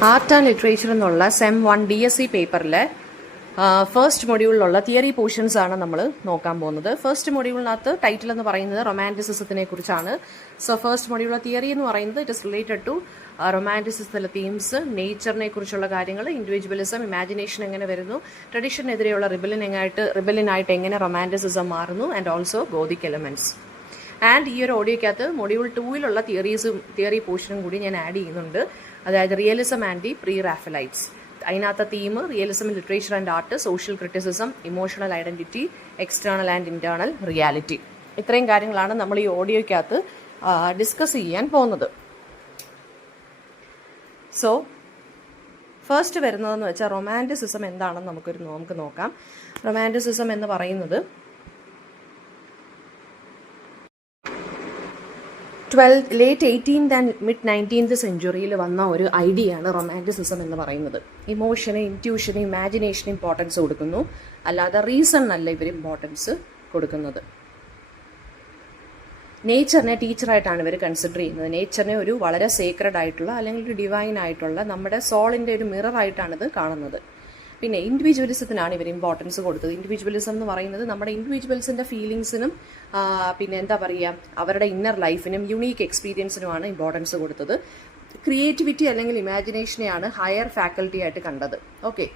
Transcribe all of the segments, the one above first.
Art and literature എന്നുള്ള sem 1 DSC പേപ്പറിലെ first മൊഡ്യൂളിലുള്ള തിയറി പോർഷൻസ് ആണ് നമ്മൾ നോക്കാൻ പോകുന്നത്. ഫസ്റ്റ് മൊഡ്യൂളിനകത്ത് ടൈറ്റിൽ എന്ന് പറയുന്നത് റൊമാൻറ്റിസിസത്തിനെ കുറിച്ചാണ്. സോ ഫസ്റ്റ് മൊഡ്യൂളിലെ തിയറി എന്ന് പറയുന്നത് ഇറ്റ് ഇസ് റിലേറ്റഡ് ടു റൊമാൻറ്റിസിസത്തിലെ തീംസ്, നേച്ചറിനെ കുറിച്ചുള്ള കാര്യങ്ങൾ, ഇൻഡിവിജ്വലിസം, ഇമാജിനേഷൻ എങ്ങനെ വരുന്നു, ട്രഡീഷനെതിരെയുള്ള റിബലിനായിട്ട് എങ്ങനെ റൊമാൻറ്റിസിസം മാറുന്നു, and also Gothic elements. And ഈ ഒരു ഓഡിയോയ്ക്കകത്ത് മൊഡ്യൂൾ 2-ലുള്ള തിയറി പോർഷനും കൂടി ഞാൻ ആഡ് ചെയ്യുന്നുണ്ട്. അതായത് realism and the pre Raphaelites. അതിനകത്ത് theme realism in literature and art, social criticism, emotional identity, external and internal reality. ഇത്രയും കാര്യങ്ങളാണ് നമ്മൾ ഈ ഓഡിയോയ്ക്കകത്ത് ഡിസ്കസ് ചെയ്യാൻ പോകുന്നത്. സോ ഫസ്റ്റ് വരുന്നതെന്ന് വെച്ചാൽ റൊമാൻറ്റിസിസം എന്താണെന്ന് നമുക്ക് നോക്കാം. റൊമാൻറ്റിസിസം എന്ന് പറയുന്നത് late 18th and mid 19th സെഞ്ച്വറിയിൽ വന്ന ഒരു ഐഡിയയാണ് റൊമാൻറ്റിസിസം എന്ന് പറയുന്നത്. ഇമോഷന്, ഇൻറ്റ്യൂഷന്, ഇമാജിനേഷന് ഇമ്പോർട്ടൻസ് കൊടുക്കുന്നു, അല്ലാതെ റീസണിനല്ല ഇവർ ഇമ്പോർട്ടൻസ് കൊടുക്കുന്നത്. നേച്ചറിനെ ടീച്ചറായിട്ടാണ് ഇവർ കൺസിഡർ ചെയ്യുന്നത്. നേച്ചറിനെ ഒരു വളരെ സേക്രഡ് ആയിട്ടുള്ള അല്ലെങ്കിൽ ഒരു ഡിവൈൻ ആയിട്ടുള്ള നമ്മുടെ സോളിൻ്റെ ഒരു മിററായിട്ടാണ് ഇത് കാണുന്നത്. പിന്നെ ഇൻഡിവിജ്വലിസത്തിനാണ് ഇവർ ഇമ്പോർട്ടൻസ് കൊടുത്തത്. ഇൻഡിവിജ്വലിസം എന്ന് പറയുന്നത് നമ്മുടെ ഇൻഡിവിജ്വൽസിൻ്റെ ഫീലിങ്സിനും പിന്നെ എന്താ പറയുക അവരുടെ ഇന്നർ ലൈഫിനും യുണീക്ക് എക്സ്പീരിയൻസിനുമാണ് ഇമ്പോർട്ടൻസ് കൊടുത്തത്. ക്രിയേറ്റിവിറ്റി അല്ലെങ്കിൽ ഇമാജിനേഷനെയാണ് ഹയർ ഫാക്കൽറ്റി ആയിട്ട് കണ്ടത്. ഓക്കെ,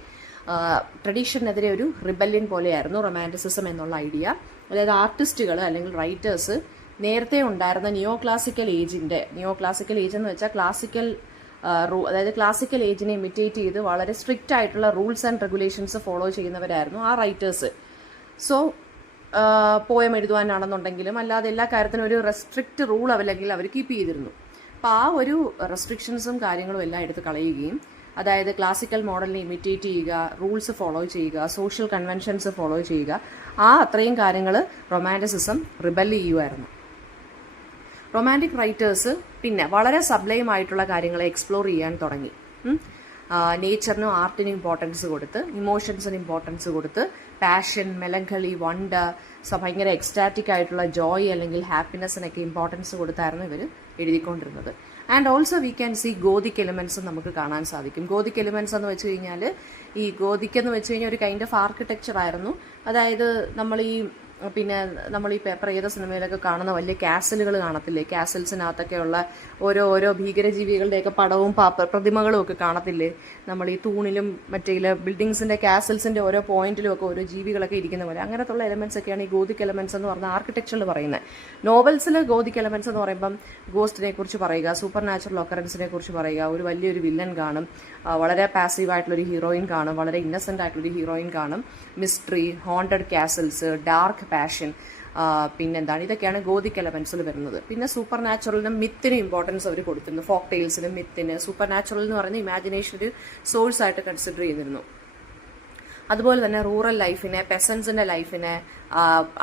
ട്രഡീഷനെതിരെ ഒരു റിബല്യൻ പോലെയായിരുന്നു റൊമാൻറ്റിസിസം എന്നുള്ള ഐഡിയ. അതായത് ആർട്ടിസ്റ്റുകൾ അല്ലെങ്കിൽ റൈറ്റേഴ്സ് നേരത്തെ ഉണ്ടായിരുന്ന നിയോ ക്ലാസിക്കൽ ഏജ് എന്ന് വെച്ചാൽ അതായത് ക്ലാസിക്കൽ ഏജിനെ ഇമിറ്റേറ്റ് ചെയ്ത് വളരെ സ്ട്രിക്റ്റ് ആയിട്ടുള്ള റൂൾസ് ആൻഡ് റെഗുലേഷൻസ് ഫോളോ ചെയ്യുന്നവരായിരുന്നു ആ റൈറ്റേഴ്സ്. സോ പോയം എഴുതുവാനാണെന്നുണ്ടെങ്കിലും അല്ലാതെ എല്ലാ കാര്യത്തിനും ഒരു റെസ്ട്രിക്റ്റ് റൂൾ അല്ലെങ്കിൽ അവർ കീപ്പ് ചെയ്തിരുന്നു. അപ്പോൾ ആ ഒരു റെസ്ട്രിക്ഷൻസും കാര്യങ്ങളും എല്ലാം എടുത്ത് കളയുകയും, അതായത് ക്ലാസിക്കൽ മോഡലിനെ ഇമിറ്റേറ്റ് ചെയ്യുക, റൂൾസ് ഫോളോ ചെയ്യുക, സോഷ്യൽ കൺവെൻഷൻസ് ഫോളോ ചെയ്യുക, അത്രയും കാര്യങ്ങൾ റൊമാൻറ്റിസിസം റിബൽ ചെയ്യുമായിരുന്നു. റൊമാൻറ്റിക് റൈറ്റേഴ്സ് പിന്നെ വളരെ സബ്ലൈം ആയിട്ടുള്ള കാര്യങ്ങളെ എക്സ്പ്ലോർ ചെയ്യാൻ തുടങ്ങി. നേച്ചറിനും ആർട്ടിനും ഇമ്പോർട്ടൻസ് കൊടുത്ത്, ഇമോഷൻസിന് ഇമ്പോർട്ടൻസ് കൊടുത്ത്, പാഷൻ, മെലങ്കളി, വണ്ടർ, ഭയങ്കര എക്സ്റ്റാറ്റിക് ആയിട്ടുള്ള ജോയ് അല്ലെങ്കിൽ ഹാപ്പിനെസ്സിനൊക്കെ ഇമ്പോർട്ടൻസ് കൊടുത്തായിരുന്നു ഇവർ എഴുതിക്കൊണ്ടിരുന്നത്. And also we can see gothic elements നമുക്ക് കാണാൻ സാധിക്കും. ഗോതിക് എലിമെന്റ്സ് എന്ന് വെച്ച് കഴിഞ്ഞാൽ എന്ന് വെച്ച് കഴിഞ്ഞാൽ ഒരു കൈൻഡ് ഓഫ് ആർക്കിടെക്ചർ ആയിരുന്നു. അതായത് നമ്മൾ ഈ പേപ്പർ ഏത് സിനിമയിലൊക്കെ കാണുന്ന വലിയ കാസലുകൾ കാണത്തില്ലേ, കാസൽസിനകത്തൊക്കെയുള്ള ഓരോ ഭീകരജീവികളുടെയൊക്കെ പടവും പ്രതിമകളും ഒക്കെ കാണത്തില്ലേ, നമ്മൾ ഈ തൂണിലും മറ്റേ ബിൽഡിങ്സിന്റെ കാസൽസിന്റെ ഓരോ പോയിന്റിലും ഒക്കെ ഓരോ ജീവികളൊക്കെ ഇരിക്കുന്ന പോലെ അങ്ങനത്തുള്ള എലമെന്റ്സ് ഒക്കെയാണ് ഈ ഗോതിക് എലമെന്റ്സ് എന്ന് പറഞ്ഞ ആർക്കിടെക്ചറിൽ പറയുന്നത്. നോവൽസിൽ ഗോതിക് എലമെന്റ്സ് എന്ന് പറയുമ്പം ഗോസ്റ്റിനെ കുറിച്ച് പറയുക, സൂപ്പർ നാച്ചുറൽ ഒക്കറൻസിനെ കുറിച്ച് പറയുക, ഒരു വലിയൊരു വില്ലൻ കാണും, വളരെ പാസീവ് ആയിട്ടുള്ളൊരു ഹീറോയിൻ കാണും, വളരെ ഇന്നസെന്റ് ആയിട്ടുള്ളൊരു ഹീറോയിൻ കാണും, മിസ്റ്ററി, ഹോണ്ടഡ് കാസൽസ്, ഡാർക്ക് പാഷൻ, പിന്നെന്താണ്, ഇതൊക്കെയാണ് ഗോതിക് എലമെന്റ്സിൽ വരുന്നത്. പിന്നെ സൂപ്പർ നാച്ചുറലിനും മിത്തിനും ഇമ്പോർട്ടൻസ് അവർ കൊടുത്തിരുന്നു. ഫോക്ക് ടെയിൽസിനും മിത്തിന് സൂപ്പർ നാച്ചുറൽ എന്ന് പറയുന്ന ഇമാജിനേഷൻ ഒരു സോഴ്സ് ആയിട്ട് കൺസിഡർ ചെയ്തിരുന്നു. അതുപോലെ തന്നെ റൂറൽ ലൈഫിനെ, പെസൻസിന്റെ ലൈഫിനെ,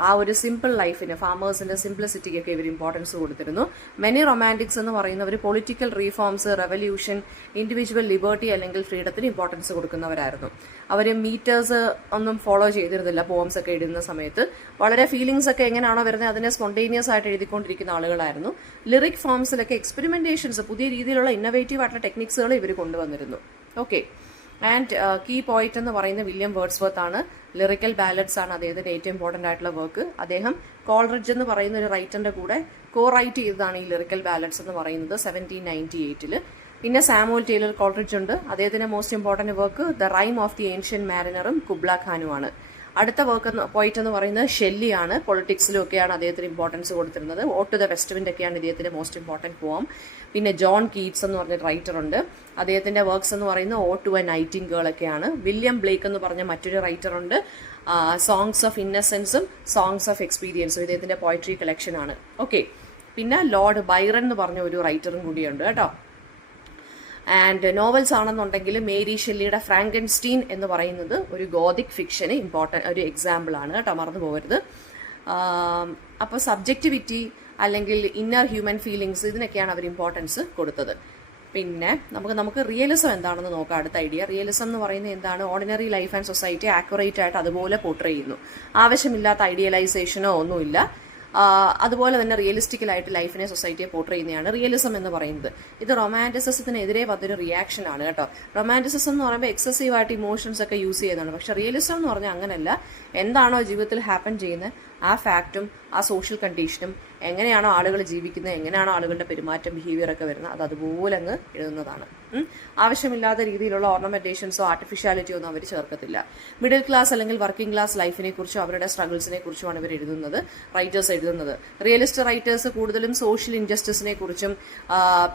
ആ ഒരു സിമ്പിൾ ലൈഫിന്, ഫാമേഴ്സിന്റെ സിംപ്ലിസിറ്റിക്കൊക്കെ ഇവർ ഇമ്പോർട്ടൻസ് കൊടുത്തിരുന്നു. മെനി റൊമാൻറ്റിക്സ് എന്ന് പറയുന്നവർ political reforms, revolution, individual liberty അല്ലെങ്കിൽ ഫ്രീഡത്തിന് ഇമ്പോർട്ടൻസ് കൊടുക്കുന്നവരായിരുന്നു. അവർ മീറ്റേഴ്സ് ഒന്നും ഫോളോ ചെയ്തിരുന്നില്ല. പോംസ് ഒക്കെ എഴുതുന്ന സമയത്ത് വളരെ ഫീലിങ്സ് ഒക്കെ എങ്ങനെയാണോ വരുന്നത് അതിനെ സ്പോണ്ടേനിയസ് ആയിട്ട് എഴുതിക്കൊണ്ടിരിക്കുന്ന ആളുകളായിരുന്നു. ലിറിക് ഫോംസിലൊക്കെ എക്സ്പെരിമെന്റേഷൻസ്, പുതിയ രീതിയിലുള്ള ഇന്നോവേറ്റീവ് ആയിട്ടുള്ള ടെക്നിക്സുകൾ ഇവർ കൊണ്ടുവന്നിരുന്നു. ഓക്കെ, ആൻഡ് കീ പോയിന്റ് എന്ന് പറയുന്ന വില്യം വേർഡ്സ്വർത്ത് ആണ്. ലിറിക്കൽ ബാലഡ്സ് ആണ് അദ്ദേഹത്തിന്റെ ഏറ്റവും ഇമ്പോർട്ടന്റ് ആയിട്ടുള്ള വർക്ക്. അദ്ദേഹം കോൾറിഡ്ജ് എന്ന് പറയുന്ന ഒരു റൈറ്ററിന്റെ കൂടെ റൈറ്റ് ചെയ്തതാണ് ഈ ലിറിക്കൽ ബാലഡ്സ് എന്ന് പറയുന്നത് 1798. പിന്നെ സാമുവൽ ടൈലർ കോൾറിഡ്ജ് ഉണ്ട്. അദ്ദേഹത്തിന്റെ most important work the rime of the ancient മാരിനറും കുബ്ല ഖാനുമാണ്. അടുത്ത പോയിന്റ് എന്ന് പറയുന്നത് ഷെല്ലിയാണ്. പൊളിറ്റിക്സിലും ഒക്കെയാണ് അദ്ദേഹത്തിന് ഇമ്പോർട്ടൻസ് കൊടുത്തിരുന്നത്. Ode to the west wind ഒക്കെയാണ് ഇദ്ദേഹത്തിന്റെ മോസ്റ്റ് ഇമ്പോർട്ടന്റ് പോം. പിന്നെ ജോൺ കീറ്റ്സ് എന്ന് പറഞ്ഞ റൈറ്റർ ഉണ്ട്. അദ്ദേഹത്തിന്റെ വർക്ക്സ് എന്ന് പറയുന്നത് ഓ ടു എ നൈറ്റിംഗേൾ ഒക്കെയാണ്. വില്യം ബ്ലേക്ക് എന്ന് പറഞ്ഞ മറ്റൊരു റൈറ്റർ ഉണ്ട്. സോങ്സ് ഓഫ് ഇന്നസെൻസും സോങ്സ് ഓഫ് എക്സ്പീരിയൻസും ഇദ്ദേഹത്തിന്റെ പോയട്രി കളക്ഷൻ ആണ്. ഓക്കെ, പിന്നെ ലോർഡ് ബൈറൺ എന്ന് പറഞ്ഞ ഒരു റൈറ്ററും കൂടിയുണ്ട് കേട്ടോ. ആൻഡ് നോവൽസ് ആണെന്നുണ്ടെങ്കിൽ മേരി ഷെല്ലിയുടെ ഫ്രാങ്കൻസ്റ്റീൻ എന്ന് പറയുന്നത് ഒരു ഗോതിക് ഫിക്ഷന് ഒരു എക്സാമ്പിൾ ആണ് കേട്ടോ, മറന്നു പോകരുത്. അപ്പോൾ സബ്ജക്റ്റിവിറ്റി അല്ലെങ്കിൽ ഇന്നർ ഹ്യൂമൻ ഫീലിങ്സ് ഇതിനൊക്കെയാണ് അവർ ഇമ്പോർട്ടൻസ് കൊടുത്തത്. പിന്നെ നമുക്ക് റിയലിസം എന്താണെന്ന് നോക്കാം. അടുത്ത ഐഡിയ, റിയലിസം എന്ന് പറയുന്നത് എന്താണ്? Ordinary life and society accurate ആയിട്ട് അതുപോലെ പോർട്രേ ചെയ്യുന്നു. ആവശ്യമില്ലാത്ത ഐഡിയലൈസേഷനോ ഒന്നുമില്ല. അതുപോലെ തന്നെ റിയലിസ്റ്റിക്കലായിട്ട് ലൈഫിനെ സൊസൈറ്റിയെ പോർട്രേ ചെയ്യുന്നതാണ് റിയലിസം എന്ന് പറയുന്നത്. ഇത് റൊമാൻറ്റിസിസത്തിനെതിരെ വന്നൊരു റിയാക്ഷൻ ആണ് കേട്ടോ. റൊമാൻറ്റിസിസം എന്ന് പറയുമ്പോൾ എക്സസീവായിട്ട് ഇമോഷൻസ് ഒക്കെ യൂസ് ചെയ്യുന്നതാണ്. പക്ഷെ റിയലിസം എന്ന് പറഞ്ഞാൽ അങ്ങനെയല്ല. എന്താണോ ജീവിതത്തിൽ ഹാപ്പൻ ചെയ്യുന്നത് ആ ഫാക്റ്റും ആ സോഷ്യൽ കണ്ടീഷനും എങ്ങനെയാണോ ആളുകൾ ജീവിക്കുന്നത്, എങ്ങനെയാണോ ആളുകളുടെ പെരുമാറ്റം ബിഹേവിയർ ഒക്കെ വരുന്നത്, അത് അതുപോലെ അങ്ങ് എഴുതുന്നതാണ്. ആവശ്യമില്ലാത്ത രീതിയിലുള്ള ഓർണമെന്റേഷൻസോ ആർട്ടിഫിഷ്യാലിറ്റിയോ ഒന്നും അവർ ചേർക്കത്തില്ല. മിഡിൽ ക്ലാസ് അല്ലെങ്കിൽ വർക്കിംഗ് ക്ലാസ് ലൈഫിനെ കുറിച്ചും അവരുടെ സ്ട്രഗിൾസിനെ കുറിച്ചുമാണ് ഇവർ എഴുതുന്നത്, റൈറ്റേഴ്സ് എഴുതുന്നത്. റിയലിസ്റ്റ് റൈറ്റേഴ്സ് കൂടുതലും സോഷ്യൽ ഇൻജസ്റ്റിസിനെ കുറിച്ചും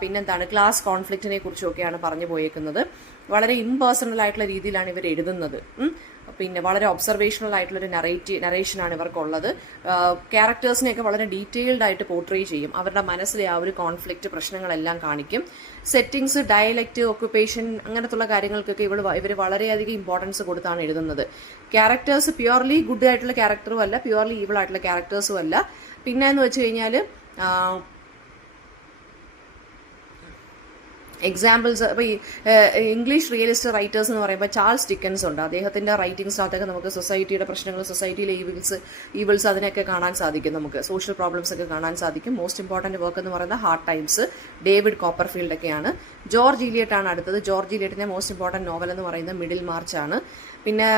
പിന്നെന്താണ് ക്ലാസ് കോൺഫ്ലിക്റ്റിനെ കുറിച്ചും ഒക്കെയാണ് പറഞ്ഞു പോയേക്കുന്നത്. വളരെ ഇംപേഴ്സണൽ ആയിട്ടുള്ള രീതിയിലാണ് ഇവർ എഴുതുന്നത്. പിന്നെ വളരെ ഒബ്സർവേഷണൽ ആയിട്ടുള്ളൊരു നറേഷനാണ് ഇവർക്കുള്ളത്. ക്യാരക്ടേഴ്സിനെയൊക്കെ വളരെ ഡീറ്റെയിൽഡ് ആയിട്ട് പോർട്രേ ചെയ്യും. അവരുടെ മനസ്സിലെ ആ ഒരു കോൺഫ്ലിക്റ്റ് പ്രശ്നങ്ങളെല്ലാം കാണിക്കും. സെറ്റിങ്സ്, ഡയലക്റ്റ്, ഒക്കുപേഷൻ അങ്ങനത്തുള്ള കാര്യങ്ങൾക്കൊക്കെ ഇവർ വളരെയധികം ഇമ്പോർട്ടൻസ് കൊടുത്താണ് എഴുതുന്നത്. ക്യാരക്ടേഴ്സ് പ്യുവർലി ഗുഡ് ആയിട്ടുള്ള ക്യാരക്ടറും അല്ല, പ്യുവർലി ഈവിൾ ആയിട്ടുള്ള ക്യാരക്ടേഴ്സും അല്ല. പിന്നെ എന്ന് വെച്ച് കഴിഞ്ഞാൽ എക്സാമ്പിൾസ് ഇപ്പോൾ ഈ ഇംഗ്ലീഷ് റിയലിസ്റ്റ് റൈറ്റേഴ്സ് എന്ന് പറയുമ്പോൾ ചാൾസ് ഡിക്കൻസ് ഉണ്ട്. അദ്ദേഹത്തിൻ്റെ റൈറ്റിംഗ്സിനകത്തൊക്കെ നമുക്ക് സൊസൈറ്റിയുടെ പ്രശ്നങ്ങൾ, സൊസൈറ്റിയിലെ ഈവിൾസ് അതിനൊക്കെ കാണാൻ സാധിക്കും. നമുക്ക് സോഷ്യൽ പ്രോബ്ലംസ് ഒക്കെ കാണാൻ സാധിക്കും. മോസ്റ്റ് ഇമ്പോർട്ടൻറ്റ് വർക്ക് എന്ന് പറയുന്നത് ഹാർഡ് ടൈംസ്, ഡേവിഡ് കോപ്പർഫീൽഡ് ഒക്കെയാണ്. ജോർജ് ഇലിയറ്റ് ആണ് അടുത്തത്. ജോർജ് ഇലിയറ്റിൻ്റെ മോസ്റ്റ് ഇമ്പോർട്ടൻറ്റ് നോവൽ എന്ന് പറയുന്നത് മിഡിൽ മാർച്ച് ആണ്. പിന്നെ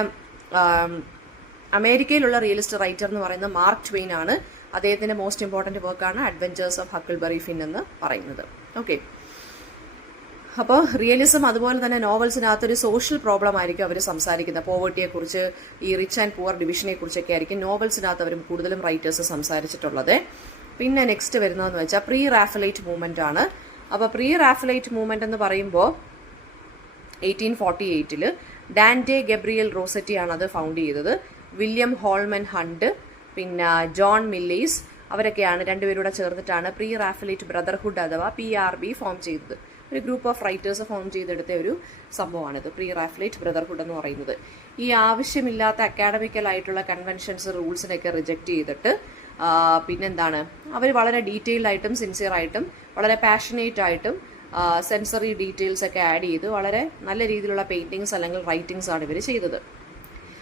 അമേരിക്കയിലുള്ള റിയലിസ്റ്റ് റൈറ്റർ എന്ന് പറയുന്നത് മാർക്ക് ട്വെയിൻ ആണ്. അദ്ദേഹത്തിൻ്റെ മോസ്റ്റ് ഇമ്പോർട്ടൻറ്റ് വർക്കാണ് അഡ്വഞ്ചേഴ്സ് ഓഫ് ഹക്കിൾബറി ഫിൻ എന്ന് പറയുന്നത്. ഓക്കെ, അപ്പോൾ റിയലിസം അതുപോലെ തന്നെ നോവൽസിനകത്തൊരു സോഷ്യൽ പ്രോബ്ലം ആയിരിക്കും അവർ സംസാരിക്കുന്നത്. പോവർട്ടിയെക്കുറിച്ച്, ഈ റിച്ച് ആൻഡ് പുവർ ഡിവിഷനെ കുറിച്ചൊക്കെ ആയിരിക്കും നോവൽസിനകത്ത് അവർ കൂടുതലും റൈറ്റേഴ്സ് സംസാരിച്ചിട്ടുള്ളത്. പിന്നെ നെക്സ്റ്റ് വരുന്നതെന്ന് വെച്ചാൽ പ്രീ റാഫലൈറ്റ് മൂവ്മെന്റ് ആണ്. അപ്പോൾ പ്രീ റാഫലൈറ്റ് മൂവ്മെന്റ് എന്ന് പറയുമ്പോൾ 1848 ഡാൻറ്റെ ഗബ്രിയൽ റോസറ്റിയാണ് അത് ഫൗണ്ട് ചെയ്തത്. വില്യം ഹോൾമൻ ഹണ്ട്, പിന്നെ ജോൺ മില്ലേസ് അവരൊക്കെയാണ് രണ്ടുപേരൂടെ ചേർന്നിട്ടാണ് പ്രീ റാഫലൈറ്റ് ബ്രദർഹുഡ് അഥവാ PRB ഫോം ചെയ്തത്. ഒരു ഗ്രൂപ്പ് ഓഫ് റൈറ്റേഴ്സ് ഫോം ചെയ്തെടുത്ത ഒരു സംഭവമാണിത് പ്രീ റാഫലൈറ്റ് ബ്രദർഹുഡ് എന്ന് പറയുന്നത്. ഈ ആവശ്യമില്ലാത്ത അക്കാഡമിക്കൽ ആയിട്ടുള്ള കൺവെൻഷൻസ്, റൂൾസിനൊക്കെ റിജക്റ്റ് ചെയ്തിട്ട് പിന്നെന്താണ് അവർ വളരെ ഡീറ്റെയിൽഡ് ആയിട്ടും സിൻസിയർ ആയിട്ടും വളരെ പാഷനേറ്റ് ആയിട്ടും സെൻസറി ഡീറ്റെയിൽസ് ഒക്കെ ആഡ് ചെയ്ത് വളരെ നല്ല രീതിയിലുള്ള പെയിന്റിങ്സ് അല്ലെങ്കിൽ റൈറ്റിങ്സ് ആണ് ഇവർ ചെയ്തത്.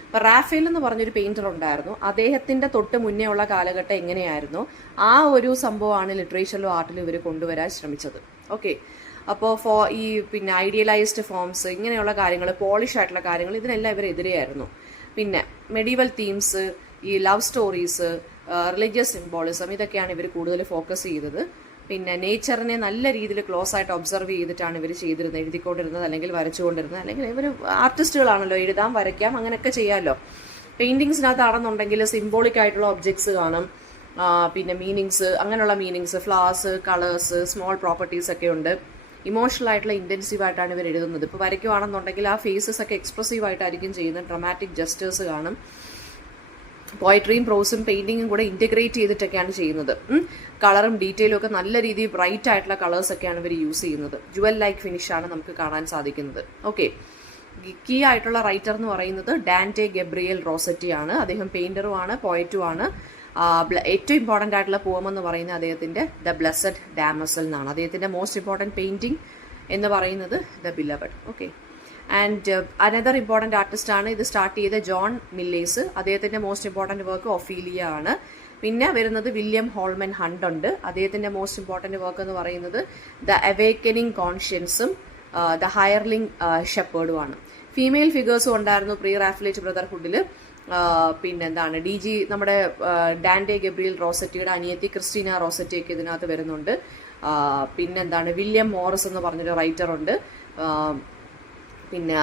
അപ്പം റാഫേൽ എന്ന് പറഞ്ഞൊരു പെയിന്റർ ഉണ്ടായിരുന്നു. അദ്ദേഹത്തിന്റെ തൊട്ട് മുന്നേ ഉള്ള കാലഘട്ടം എങ്ങനെയായിരുന്നു ആ ഒരു സംഭവമാണ് ലിറ്ററേച്ചറിലും ആർട്ടിലും ഇവർ കൊണ്ടുവരാൻ ശ്രമിച്ചത്. ഓക്കെ, അപ്പോൾ ഈ പിന്നെ ഐഡിയലൈസ്ഡ് ഫോംസ് ഇങ്ങനെയുള്ള കാര്യങ്ങൾ, പോളിഷ് ആയിട്ടുള്ള കാര്യങ്ങൾ, ഇതിനെല്ലാം ഇവരെതിരെയായിരുന്നു. പിന്നെ മെഡീവൽ തീംസ്, ഈ ലവ് സ്റ്റോറീസ്, റിലീജിയസ് സിംബോളിസം ഇതൊക്കെയാണ് ഇവർ കൂടുതൽ ഫോക്കസ് ചെയ്തത്. പിന്നെ നേച്ചറിനെ നല്ല രീതിയിൽ ക്ലോസ് ആയിട്ട് ഒബ്സർവ് ചെയ്തിട്ടാണ് ഇവർ ചെയ്തിരുന്നത്, എഴുതിക്കൊണ്ടിരുന്നത് അല്ലെങ്കിൽ വരച്ചുകൊണ്ടിരുന്നത്. അല്ലെങ്കിൽ ഇവർ ആർട്ടിസ്റ്റുകളാണല്ലോ, എഴുതാം, വരയ്ക്കാം, അങ്ങനെയൊക്കെ ചെയ്യാമല്ലോ. പെയിന്റിങ്സിനകത്താണെന്നുണ്ടെങ്കിൽ സിംബോളിക് ആയിട്ടുള്ള ഒബ്ജക്ട്സ് കാണും, പിന്നെ മീനിങ്സ്, അങ്ങനെയുള്ള meanings, flowers, colours, small properties ഒക്കെ ഉണ്ട്. ഇമോഷണൽ ആയിട്ടുള്ള ഇൻറ്റൻസീവ് ആയിട്ടാണ് ഇവർ എഴുതുന്നത്. ഇപ്പോൾ വരയ്ക്കുവാണെന്നുണ്ടെങ്കിൽ ആ ഫേസസ് ഒക്കെ എക്സ്പ്രസീവ് ആയിട്ടായിരിക്കും ചെയ്യുന്നത്. ഡ്രമാറ്റിക് ജസ്റ്റേഴ്സ് കാണും. പോയിട്രിയും പ്രോസും പെയിന്റിങ്ങും കൂടെ ഇന്റഗ്രേറ്റ് ചെയ്തിട്ടൊക്കെയാണ് ചെയ്യുന്നത്. കളറും ഡീറ്റെയിലും ഒക്കെ നല്ല രീതിയിൽ ബ്രൈറ്റ് ആയിട്ടുള്ള കളേഴ്സ് ഒക്കെയാണ് ഇവർ യൂസ് ചെയ്യുന്നത്. ജുവൽ ലൈക്ക് ഫിനിഷാണ് നമുക്ക് കാണാൻ സാധിക്കുന്നത്. ഓക്കെ, കീ ആയിട്ടുള്ള റൈറ്റർ എന്ന് പറയുന്നത് ഡാൻറ്റെ ഗബ്രിയൽ റോസറ്റി ആണ്. അദ്ദേഹം പെയിന്ററുമാണ്, പോയറ്റുമാണ്. ഏറ്റവും ഇമ്പോർട്ടൻ്റ് ആയിട്ടുള്ള പോം എന്ന് പറയുന്നത് അദ്ദേഹത്തിൻ്റെ ദ ബ്ലെസ്സഡ് ഡാമസൽ എന്നാണ്. അദ്ദേഹത്തിൻ്റെ മോസ്റ്റ് ഇമ്പോർട്ടൻറ്റ് പെയിൻറ്റിങ് എന്ന് പറയുന്നത് the beloved. Okay, and another important artist ആണ് ഇത് സ്റ്റാർട്ട് ചെയ്ത ജോൺ മില്ലേസ്. അദ്ദേഹത്തിൻ്റെ മോസ്റ്റ് ഇമ്പോർട്ടൻറ്റ് വർക്ക് ഒഫീലിയ ആണ്. പിന്നെ വരുന്നത് വില്യം ഹോൾമൻ ഹണ്ട് ഉണ്ട്. അദ്ദേഹത്തിൻ്റെ മോസ്റ്റ് ഇമ്പോർട്ടൻറ്റ് വർക്ക് എന്ന് പറയുന്നത് ദ അവേക്കനിങ് കോൺഷ്യൻസും ദ ഹയർലിംഗ് ഷെപ്പേർഡുമാണ്. ഫീമെയിൽ ഫിഗേഴ്സും ഉണ്ടായിരുന്നു പ്രീ റാഫലൈറ്റ് ബ്രദർഹുഡിൽ. പിന്നെന്താണ് DG നമ്മുടെ ഡാൻറ്റെ ഗബ്രിയൽ റോസറ്റിയുടെ അനിയത്തി ക്രിസ്റ്റീന റോസറ്റി ഒക്കെ ഇതിനകത്ത് വരുന്നുണ്ട്. പിന്നെന്താണ് വില്യം മോറിസ് എന്ന് പറഞ്ഞൊരു റൈറ്റർ ഉണ്ട്. പിന്നെ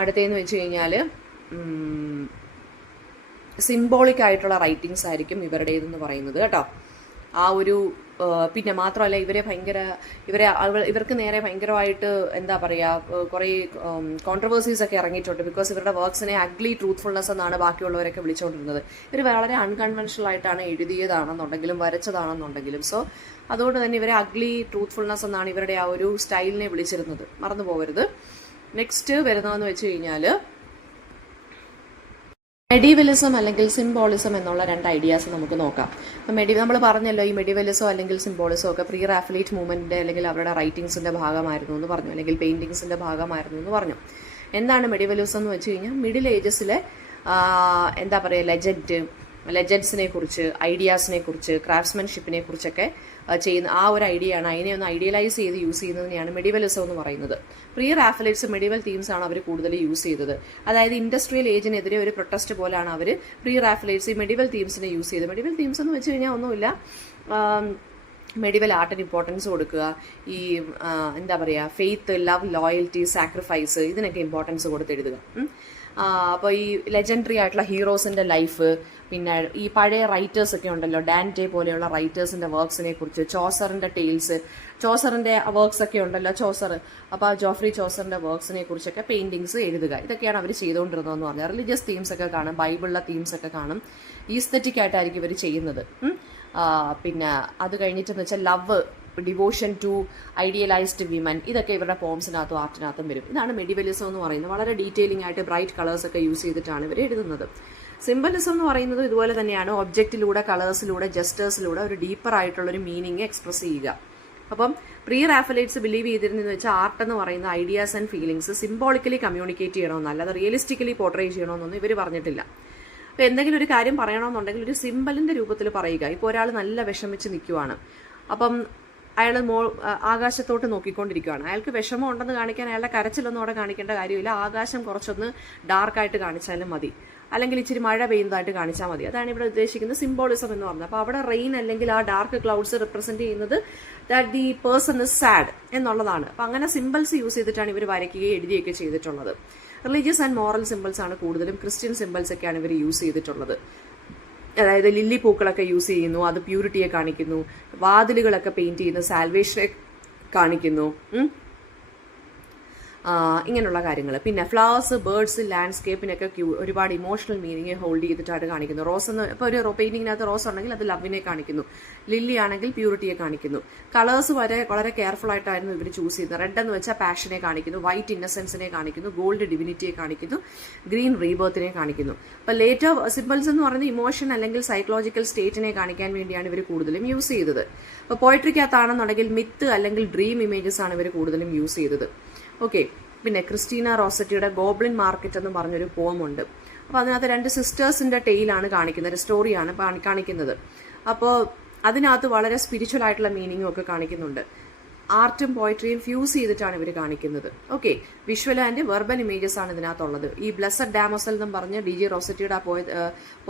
അടുത്തതെന്ന് വെച്ച് കഴിഞ്ഞാൽ സിംബോളിക് ആയിട്ടുള്ള റൈറ്റിങ്സ് ആയിരിക്കും ഇവരുടേതെന്ന് പറയുന്നത് കേട്ടോ. ആ ഒരു പിന്നെ മാത്രമല്ല ഇവർക്ക് നേരെ ഭയങ്കരമായിട്ട് എന്താ പറയുക, കുറേ കോൺട്രവേഴ്സീസ് ഒക്കെ ഇറങ്ങിയിട്ടുണ്ട്. ബിക്കോസ് ഇവരുടെ വർക്ക്സിനെ അഗ്ലി ട്രൂത്ത്ഫുൾനെസ് എന്നാണ് ബാക്കിയുള്ളവരൊക്കെ വിളിച്ചുകൊണ്ടിരുന്നത്. ഇവർ വളരെ അൺകൺവെൻഷണൽ ആയിട്ടാണ് എഴുതിയതാണെന്നുണ്ടെങ്കിലും വരച്ചതാണെന്നുണ്ടെങ്കിലും. സോ അതുകൊണ്ട് തന്നെ ഇവരെ അഗ്ലി ട്രൂത്ത്ഫുൾനെസ് എന്നാണ് ഇവരുടെ ആ ഒരു സ്റ്റൈലിനെ വിളിച്ചിരുന്നത്, മറന്നു പോകരുത്. നെക്സ്റ്റ് വരുന്നതെന്ന് വെച്ച് കഴിഞ്ഞാൽ മെഡീവലിസം അല്ലെങ്കിൽ സിംബോളിസം എന്നുള്ള രണ്ട് ഐഡിയാസ് നമുക്ക് നോക്കാം. അപ്പം നമ്മൾ പറഞ്ഞല്ലോ ഈ മെഡീവലിസോ അല്ലെങ്കിൽ സിംബോളിസോ ഒക്കെ പ്രീ റാഫലൈറ്റ് മൂവ്മെന്റിന്റെ അല്ലെങ്കിൽ അവരുടെ റൈറ്റിംഗ്സിന്റെ ഭാഗമായിരുന്നു എന്ന് പറഞ്ഞു, അല്ലെങ്കിൽ പെയിന്റിങ്സിന്റെ ഭാഗമായിരുന്നു എന്ന് പറഞ്ഞു. എന്താണ് മെഡീവലിസം എന്ന് വെച്ച് കഴിഞ്ഞാൽ മിഡിൽ ഏജസിലെ എന്താ പറയുക ലെജൻഡ്, ലെജൻസിനെ കുറിച്ച്, ഐഡിയാസിനെ കുറിച്ച്, ക്രാഫ്റ്റ്സ്മാൻഷിപ്പിനെ കുറിച്ചൊക്കെ ചെയ്യുന്ന ആ ഒരു ഐഡിയയാണ്. അതിനെ ഒന്ന് ഐഡിയലൈസ് ചെയ്ത് യൂസ് ചെയ്യുന്നതിനെയാണ് മെഡിവലിസം എന്ന് പറയുന്നത്. പ്രീ റാഫലേറ്റ്സ് മെഡിവൽ തീംസ് ആണ് അവർ കൂടുതൽ യൂസ് ചെയ്തത്. അതായത് ഇൻഡസ്ട്രിയൽ ഏജിനെതിരെ ഒരു പ്രൊട്ടസ്റ്റ് പോലാണ് അവർ പ്രീ റാഫലേറ്റ്സ് ഈ മെഡിവൽ തീംസിനെ യൂസ് ചെയ്തത്. മെഡിവൽ തീംസ് എന്ന് വെച്ച് കഴിഞ്ഞാൽ ഒന്നുമില്ല, മെഡിവൽ ആർട്ടിന് ഇമ്പോർട്ടൻസ് കൊടുക്കുക, ഈ എന്താ പറയുക, ഫെയ്ത്ത്, ലവ്, ലോയൽറ്റി, സാക്രിഫൈസ്, ഇതിനൊക്കെ ഇമ്പോർട്ടൻസ് കൊടുത്തെഴുതുക. അപ്പോൾ ഈ ലെജൻഡറി ആയിട്ടുള്ള ഹീറോസിൻ്റെ ലൈഫ്, പിന്നെ ഈ പഴയ റൈറ്റേഴ്സ് ഒക്കെ ഉണ്ടല്ലോ, ഡാൻറ്റെ പോലെയുള്ള റൈറ്റേഴ്സിൻ്റെ വർക്ക്സിനെ കുറിച്ച്, ചോസറിൻ്റെ ടെയിൽസ്, ചോസറിൻ്റെ വർക്ക്സ് ഒക്കെ ഉണ്ടല്ലോ, ചോസർ, അപ്പോൾ ജോഫ്രി ചോസറിൻ്റെ വർക്ക്സിനെ കുറിച്ചൊക്കെ പെയിൻറ്റിങ്സ് എഴുതുക. ഇതൊക്കെയാണ് അവർ ചെയ്തുകൊണ്ടിരുന്നതെന്ന് പറഞ്ഞാൽ. റിലീജിയസ് തീംസ് ഒക്കെ കാണും, ബൈബിളിലെ തീംസ് ഒക്കെ കാണും, ഈസ്തറ്റിക് ആയിട്ടായിരിക്കും ഇവർ ചെയ്യുന്നത്. പിന്നെ അത് കഴിഞ്ഞിട്ടെന്ന് വെച്ചാൽ love, devotion to idealised women, ഇതൊക്കെ ഇവരുടെ പോംസിനകത്തും ആർട്ടിനകത്തും വരും. ഇതാണ് മെഡിവലിസം എന്ന് പറയുന്നത്. വളരെ ഡീറ്റെയിലിംഗ് ആയിട്ട് ബ്രൈറ്റ് കളേഴ്സ് ഒക്കെ യൂസ് ചെയ്തിട്ടാണ് ഇവർ എഴുതുന്നത്. സിംബലിസം എന്ന് പറയുന്നത് ഇതുപോലെ തന്നെയാണ്. ഒബ്ജക്റ്റിലൂടെ, കളേഴ്സിലൂടെ, ജസ്റ്റേഴ്സിലൂടെ ഒരു ഡീപ്പർ ആയിട്ടുള്ളൊരു മീനിങ് എക്സ്പ്രസ് ചെയ്യുക. അപ്പം പ്രീ റാഫലേറ്റ്സ് ബിലീവ് ചെയ്തിരുന്നെന്ന് വെച്ചാൽ ആർട്ട് എന്ന് പറയുന്ന ideas and feelings symbolically communicate ചെയ്യണമെന്നല്ല, അത് റിയലിസ്റ്റിക്കലി പോർട്രേ ചെയ്യണമെന്നൊന്നും ഇവർ പറഞ്ഞിട്ടില്ല. അപ്പോൾ എന്തെങ്കിലും ഒരു കാര്യം പറയണമെന്നുണ്ടെങ്കിൽ ഒരു സിംബലിൻ്റെ രൂപത്തിൽ പറയുക. ഇപ്പോൾ ഒരാൾ നല്ല വിഷമിച്ച് നിൽക്കുവാണ്, അപ്പം അയാൾ ആകാശത്തോട്ട് നോക്കിക്കൊണ്ടിരിക്കുകയാണ്. അയാൾക്ക് വിഷമം ഉണ്ടെന്ന് കാണിക്കാൻ അയാളുടെ കരച്ചിലൊന്നും അവിടെ കാണിക്കേണ്ട കാര്യമില്ല. ആകാശം കുറച്ചൊന്ന് ഡാർക്കായിട്ട് കാണിച്ചാലും മതി, അല്ലെങ്കിൽ ഇച്ചിരി മഴ പെയ്യുന്നതായിട്ട് കാണിച്ചാൽ മതി. അതാണ് ഇവിടെ ഉദ്ദേശിക്കുന്നത് സിംബോളിസം എന്ന് പറഞ്ഞത്. അപ്പോൾ അവിടെ റെയിൻ അല്ലെങ്കിൽ ആ ഡാർക്ക് ക്ലൗഡ്സ് റിപ്രസെന്റ് ചെയ്യുന്നത് that the person is sad എന്നുള്ളതാണ്. അപ്പം അങ്ങനെ സിംബൽസ് യൂസ് ചെയ്തിട്ടാണ് ഇവർ വരയ്ക്കുകയും എഴുതിയൊക്കെ ചെയ്തിട്ടുള്ളത്. റിലീജിയസ് ആൻഡ് മോറൽ സിംബൽസ് ആണ് കൂടുതലും. ക്രിസ്ത്യൻ സിംബൽസ് ഒക്കെയാണ് ഇവർ യൂസ് ചെയ്തിട്ടുള്ളത്. അതായത് ലില്ലി പൂക്കളൊക്കെ യൂസ് ചെയ്യുന്നു, അത് പ്യൂരിറ്റിയെ കാണിക്കുന്നു. വാതിലുകളൊക്കെ പെയിന്റ് ചെയ്യുന്ന സാൽവേഷനെ കാണിക്കുന്നു. ഇങ്ങനെയുള്ള കാര്യങ്ങൾ. പിന്നെ ഫ്ലവേഴ്സ്, ബേർഡ്സ്, ലാൻഡ്സ്കേപ്പിനൊക്കെ ഒരുപാട് ഇമോഷണൽ മീനിങ് ഹോൾഡ് ചെയ്തിട്ടാണ് കാണിക്കുന്നു. റോസ് എന്ന് ഇപ്പോൾ ഒരു പെയിന്റിങ്ങിനകത്ത് റോസ് ഉണ്ടെങ്കിൽ അത് ലവിനെ കാണിക്കുന്നു, ലില്ലി ആണെങ്കിൽ പ്യൂരിറ്റിയെ കാണിക്കുന്നു. കളേഴ്സ് വളരെ കെയർഫുൾ ആയിട്ടായിരുന്നു ഇവർ ചൂസ് ചെയ്യുന്നത്. റെഡ് എന്ന് വെച്ചാൽ പാഷനെ കാണിക്കുന്നു, വൈറ്റ് ഇന്നസെൻസിനെ കാണിക്കുന്നു, ഗോൾഡ് ഡിവിനിറ്റിയെ കാണിക്കുന്നു, ഗ്രീൻ റീബർത്തിനെ കാണിക്കുന്നു. അപ്പോൾ ലേറ്റർ സിംബൽസ് എന്ന് പറയുന്നത് ഇമോഷൻ അല്ലെങ്കിൽ സൈക്കോളജിക്കൽ സ്റ്റേറ്റിനെ കാണിക്കാൻ വേണ്ടിയാണ് ഇവർ കൂടുതലും യൂസ് ചെയ്തത്. അപ്പോൾ പോയട്രിക്കകത്താണെന്നുണ്ടെങ്കിൽ മിത്ത് അല്ലെങ്കിൽ ഡ്രീം ഇമേജസ് ആണ് ഇവർ കൂടുതലും യൂസ് ചെയ്തത്. ഓക്കെ. പിന്നെ ക്രിസ്റ്റീന റോസറ്റിയുടെ ഗോബ്ലിൻ മാർക്കറ്റ് എന്ന് പറഞ്ഞൊരു പോമുണ്ട്. അപ്പോൾ അതിനകത്ത് രണ്ട് സിസ്റ്റേഴ്സിൻ്റെ ടെയിലാണ് കാണിക്കുന്നത്, ഒരു സ്റ്റോറിയാണ് കാണിക്കുന്നത്. അപ്പോൾ അതിനകത്ത് വളരെ സ്പിരിച്വൽ ആയിട്ടുള്ള മീനിങ്ങും ഒക്കെ കാണിക്കുന്നുണ്ട്. ആർട്ടും പോയട്രിയും ഫ്യൂസ് ചെയ്തിട്ടാണ് ഇവർ കാണിക്കുന്നത്. Okay. Visual and verbal images ആണ് ഇതിനകത്തുള്ളത്. ഈ ബ്ലെസ്സഡ് ഡാമോസൽ എന്നും പറഞ്ഞ് ഡി ജെ റോസറ്റിയുടെ ആ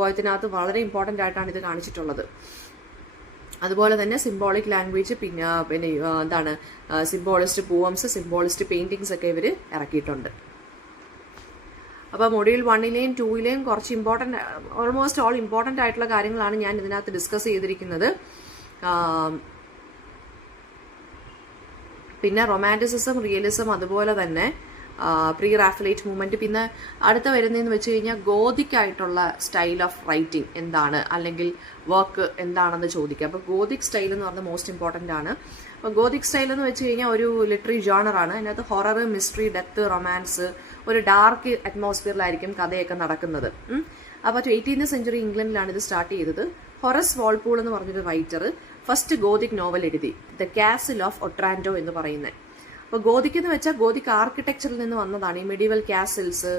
പോയത്തിനകത്ത് വളരെ ഇമ്പോർട്ടൻ്റ് ആയിട്ടാണ് ഇത് കാണിച്ചിട്ടുള്ളത്. അതുപോലെ തന്നെ സിംബോളിക് ലാംഗ്വേജ്, പിന്നെ എന്താണ് സിംബോളിസ്റ്റ് പോവംസ്, സിംബോളിസ്റ്റ് പെയിന്റിങ്സ് ഒക്കെ ഇവർ ഇറക്കിയിട്ടുണ്ട്. അപ്പോൾ മൊഡ്യൂൾ 1ലെയും 2ലെയും കുറച്ച് ഓൾമോസ്റ്റ് ഓൾ ഇമ്പോർട്ടൻ്റ് ആയിട്ടുള്ള കാര്യങ്ങളാണ് ഞാൻ ഇതിനകത്ത് ഡിസ്കസ് ചെയ്തിരിക്കുന്നത്. പിന്നെ റൊമാൻറ്റിസിസം, റിയലിസം, അതുപോലെ തന്നെ പ്രീ റാഫലേറ്റ് മൂവ്മെന്റ്. പിന്നെ അടുത്ത വരുന്നതെന്ന് വെച്ച് കഴിഞ്ഞാൽ ഗോതിക് ആയിട്ടുള്ള സ്റ്റൈൽ ഓഫ് റൈറ്റിംഗ് എന്താണ്, അല്ലെങ്കിൽ വർക്ക് എന്താണെന്ന് ചോദിക്കുക. അപ്പോൾ ഗോതിക് സ്റ്റൈൽ എന്ന് പറഞ്ഞാൽ മോസ്റ്റ് ഇമ്പോർട്ടൻ്റ് ആണ്. അപ്പോൾ ഗോതിക് സ്റ്റൈൽ എന്ന് വെച്ച് കഴിഞ്ഞാൽ ഒരു ലിറ്റററി ജോണറാണ്. അതിനകത്ത് ഹൊറർ, മിസ്റ്ററി, ഡെത്ത്, റൊമാൻസ്, ഒരു ഡാർക്ക് അറ്റ്മോസ്ഫിയറിലായിരിക്കും കഥയൊക്കെ നടക്കുന്നത്. അപ്പോൾ 18th സെഞ്ചുറി ഇംഗ്ലണ്ടിലാണ് ഇത് സ്റ്റാർട്ട് ചെയ്തത്. ഹൊറസ് വാൾപൂൾ എന്ന് പറഞ്ഞൊരു റൈറ്റർ ഫസ്റ്റ് ഗോതിക് നോവൽ എഴുതി, ദ കാസിൽ ഓഫ് ഒട്രാൻഡോ എന്ന് പറയുന്നത്. അപ്പോൾ ഗോതിക് എന്ന് വെച്ചാൽ ഗോതിക് ആർക്കിടെക്ചറിൽ നിന്ന് വന്നതാണ്. ഈ മെഡീവൽ കാസിൽസ്,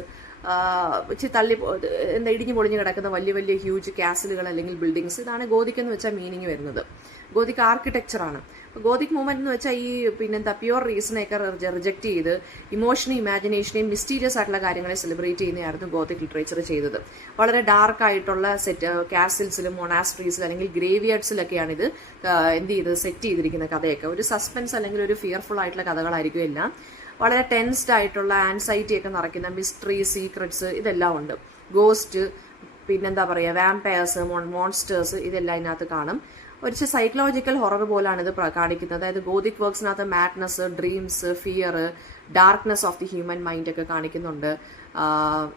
ഇടിഞ്ഞു പൊളിഞ്ഞു കിടക്കുന്ന വലിയ വലിയ ഹ്യൂജ് കാസിലുകൾ അല്ലെങ്കിൽ ബിൽഡിങ്സ്, ഇതാണ് ഗോതിക് എന്ന് വെച്ചാൽ മീനിങ് വരുന്നത്. ഗോതിക് ആർക്കിടെക്ചറാണ്. അപ്പോൾ ഗോതിക് മൂവ്മെന്റ് എന്ന് വെച്ചാൽ ഈ പിന്നെന്താ പ്യുവർ റീസണൊക്കെ റിജക്ട് ചെയ്ത് ഇമോഷനും ഇമാജിനേഷനെയും മിസ്റ്റീരിയസ് ആയിട്ടുള്ള കാര്യങ്ങളെ സെലിബ്രേറ്റ് ചെയ്യുന്നതായിരുന്നു ഗോതിക് ലിറ്ററേച്ചർ ചെയ്തത്. വളരെ ഡാർക്ക് ആയിട്ടുള്ള കാസിൽസിലും മൊണാസ്ട്രീസിലും അല്ലെങ്കിൽ ഗ്രേവിയാർഡ്സിലൊക്കെയാണ് ഇത് എന്ത് ചെയ്ത് സെറ്റ് ചെയ്തിരിക്കുന്ന കഥയൊക്കെ. ഒരു സസ്പെൻസ് അല്ലെങ്കിൽ ഒരു ഫിയർഫുൾ ആയിട്ടുള്ള കഥകളായിരിക്കും എല്ലാം. വളരെ ടെൻസ്ഡ് ആയിട്ടുള്ള ആൻസൈറ്റി ഒക്കെ നിറയ്ക്കുന്ന മിസ്റ്ററി, സീക്രട്സ്, ഇതെല്ലാം ഉണ്ട്. ഗോസ്റ്റ്, പിന്നെന്താ പറയുക, വാമ്പയർസ്, മോൺസ്റ്റേഴ്സ്, ഇതെല്ലാം ഇതിനകത്ത് കാണും. ഒരു സൈക്കോളജിക്കൽ ഹൊറർ പോലാണ് ഇത് കാണിക്കുന്നത്. അതായത് ഗോതിക് വർക്ക്സിനകത്ത് madness, dreams, fear, darkness of the human mind ഒക്കെ കാണിക്കുന്നുണ്ട്.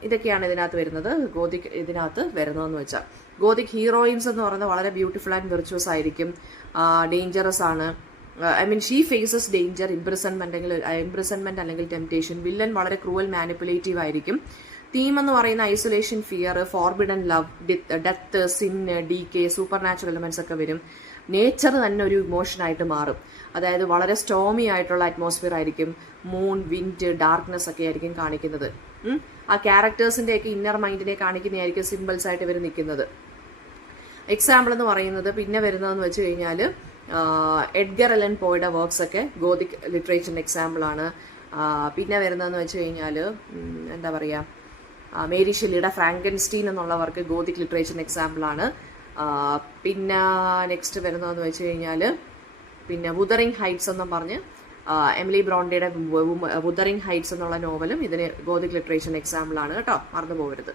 ഇതൊക്കെയാണ് ഇതിനകത്ത് വരുന്നത്. ഗോതിക് ഇതിനകത്ത് വരുന്നതെന്ന് വെച്ചാൽ ഗോതിക് ഹീറോയിൻസ് എന്ന് പറയുന്നത് വളരെ ബ്യൂട്ടിഫുൾ ആൻഡ് വിർച്വസ് ആയിരിക്കും, ഡേഞ്ചറസ് ആണ്. ഷീ ഫേസസ് ഡേഞ്ചർ, ഇംപ്രിസൺമെന്റ് അല്ലെങ്കിൽ ടെംപ്റ്റേഷൻ. വില്ലൻ വളരെ ക്രൂവൽ, മാനിപ്പുലേറ്റീവ് ആയിരിക്കും. തീം എന്ന് പറയുന്ന isolation, fear, forbidden love, death, sin, decay, supernatural elements ഒക്കെ വരും. നേച്ചർ തന്നെ ഒരു ഇമോഷനായിട്ട് മാറും. അതായത് വളരെ സ്റ്റോമി ആയിട്ടുള്ള അറ്റ്മോസ്ഫിയർ ആയിരിക്കും. മൂൺ, വിൻഡ്, ഡാർക്ക്നെസ് ഒക്കെ ആയിരിക്കും കാണിക്കുന്നത്. ആ ക്യാരക്ടേഴ്സിന്റെ ഒക്കെ ഇന്നർ മൈൻഡിനെ കാണിക്കുന്നതായിരിക്കും സിമ്പിൾസ് ആയിട്ട് ഇവർ നിൽക്കുന്നത്. എക്സാമ്പിൾ എന്ന് പറയുന്നത് പിന്നെ വരുന്നതെന്ന് വെച്ച് കഴിഞ്ഞാൽ എഡ്ഗർ എലൻ പോയുടെ വർക്ക്സ് ഒക്കെ ഗോതിക് ലിറ്ററേച്ചറിൻ്റെ എക്സാമ്പിളാണ്. പിന്നെ വരുന്നതെന്ന് വെച്ച് കഴിഞ്ഞാൽ എന്താ പറയുക, മേരി ഷെല്ലിയുടെ ഫ്രാങ്കൻസ്റ്റീൻ എന്നുള്ള വർക്ക് ഗോതിക് ലിറ്ററേച്ചറിൻ്റെ എക്സാമ്പിളാണ്. പിന്നെ നെക്സ്റ്റ് വരുന്നതെന്ന് വെച്ച് കഴിഞ്ഞാൽ പിന്നെ വുദറിങ് ഹൈറ്റ്സ് എന്നും പറഞ്ഞ് എമിലി ബ്രോണ്ടിയുടെ വുദറിങ് ഹൈറ്റ്സ് എന്നുള്ള നോവലും ഇതിന് ഗോതിക് ലിറ്ററേച്ചറിൻ്റെ എക്സാമ്പിളാണ് കേട്ടോ, മറന്നു പോകരുത്.